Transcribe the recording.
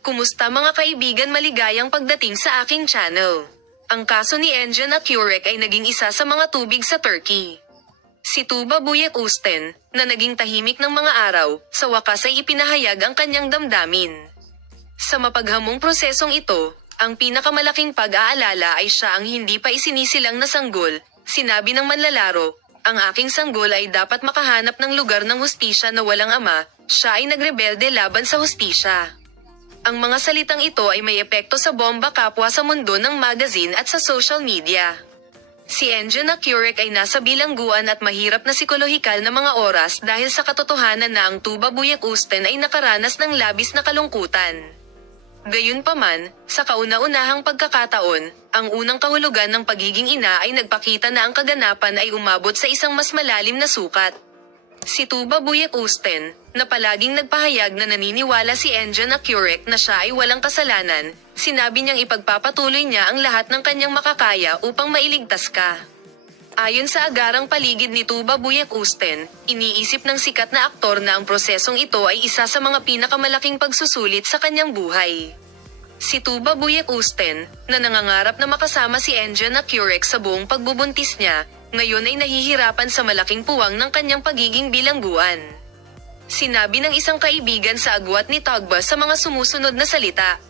Kumusta mga kaibigan, maligayang pagdating sa aking channel. Ang kaso ni Engin Akyurek ay naging isa sa mga tubig sa Turkey. Si Tuba Büyük Üstün, na naging tahimik ng mga araw, sa wakas ay ipinahayag ang kanyang damdamin. Sa mapaghamong prosesong ito, ang pinakamalaking pag-aalala ay siya ang hindi pa isinisilang na sanggol. Sinabi ng manlalaro, "Ang aking sanggol ay dapat makahanap ng lugar ng hustisya na walang ama." Siya ay nagrebelde laban sa hustisya. Ang mga salitang ito ay may epekto sa bomba kapwa sa mundo ng magazine at sa social media. Si Engin Akyurek ay nasa bilangguan at mahirap na psikolohikal na mga oras dahil sa katotohanan na ang Tuba Büyük Üstün ay nakaranas ng labis na kalungkutan. Gayunpaman, sa kauna-unahang pagkakataon, ang unang kahulugan ng pagiging ina ay nagpakita na ang kaganapan ay umabot sa isang mas malalim na sukat. Si Tuba Büyük Üstün, na palaging nagpahayag na naniniwala si Engin Akyurek na siya ay walang kasalanan, sinabi niyang ipagpapatuloy niya ang lahat ng kanyang makakaya upang mailigtas ka. Ayon sa agarang paligid ni Tuba Büyük Üstün, iniisip ng sikat na aktor na ang prosesong ito ay isa sa mga pinakamalaking pagsusulit sa kanyang buhay. Si Tuba Büyük Üstün, na nangangarap na makasama si Engin Akyurek sa buong pagbubuntis niya, ngayon ay nahihirapan sa malaking puwang ng kanyang pagiging bilangguan. Sinabi ng isang kaibigan sa agwat ni Tugba sa mga sumusunod na salita,